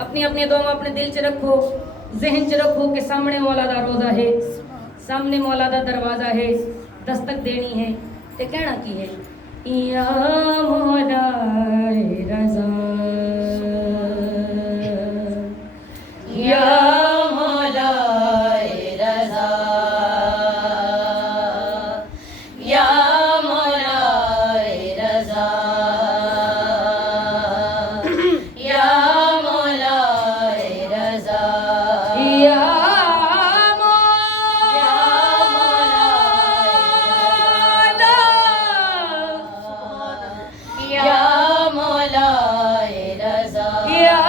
अपनी अपनी दुआ अपने दिल च रखो, जहन च रखो कि सामने मौला दा रोज़ा है, सामने मौला दा दरवाज़ा है, दस्तक देनी है ते कहना की है, या मौला रज़ा, या मौला रज़ा, या मौला रज़ा, या मौला रज़ा, या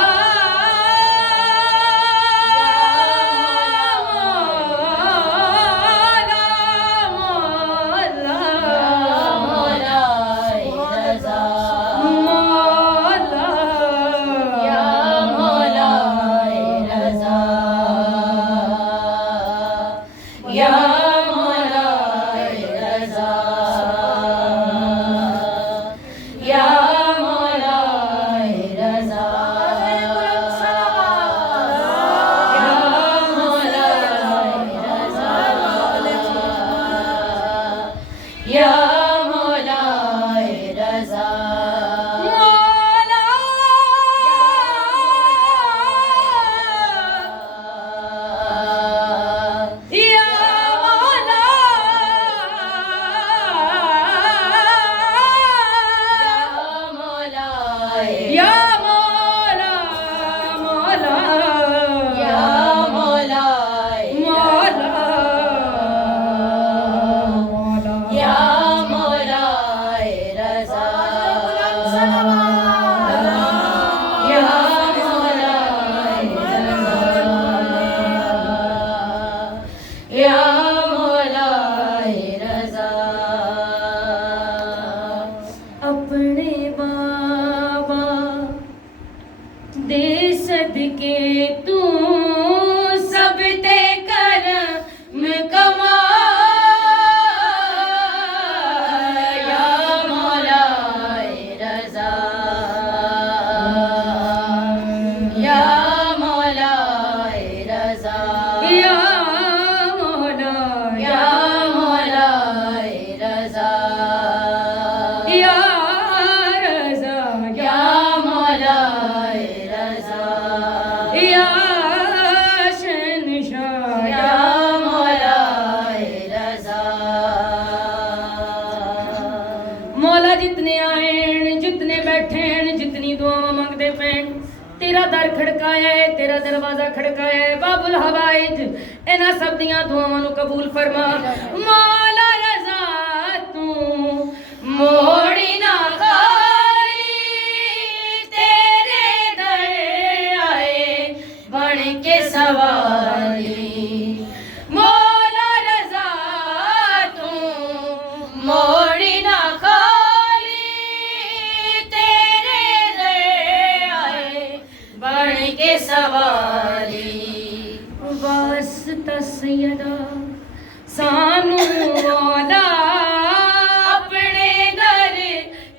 दर खड़काया है, तेरा दरवाजा खड़काया है, बाबुल हवाइज इन्हां सब दियां दुआवां नूं कबूल फरमा। मौला रज़ा तू मोड़ी ना खाली, तेरे दर आए बन के सवारी। मौला रज़ा तू मोड़ी ना खाली, तेरे दर आए बन के सवारी। वास्ता सैयदा सानू मौला अपने दर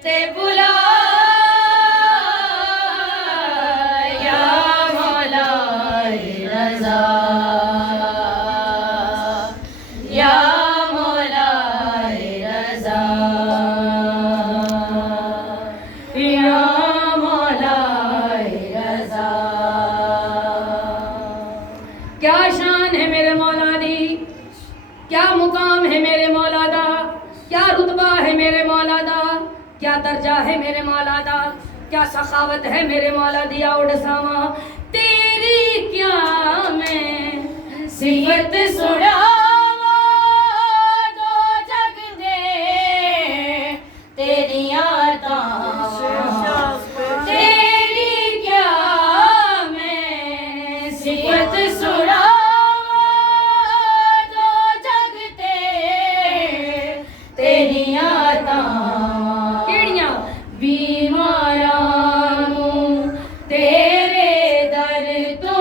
ते बुला, या मौला रज़ा, या मौला रज़ा, या मौला रज़ा। क्या शान है मेरे मौला दी, क्या मुकाम है मेरे मौला दा, क्या रुतबा है मेरे मौला दा, क्या दर्जा है मेरे मौला दा, क्या सखावत है मेरे मौला दी। आओ सामा तेरी क्या मैं सिफत सुनावा, दो जग दे तेरियां तावां, तेरी क्या मैं सिफत सुनावा, दो जग ते तेरियां तावां। केड़ियां बीमारां नूं तेरे दर तो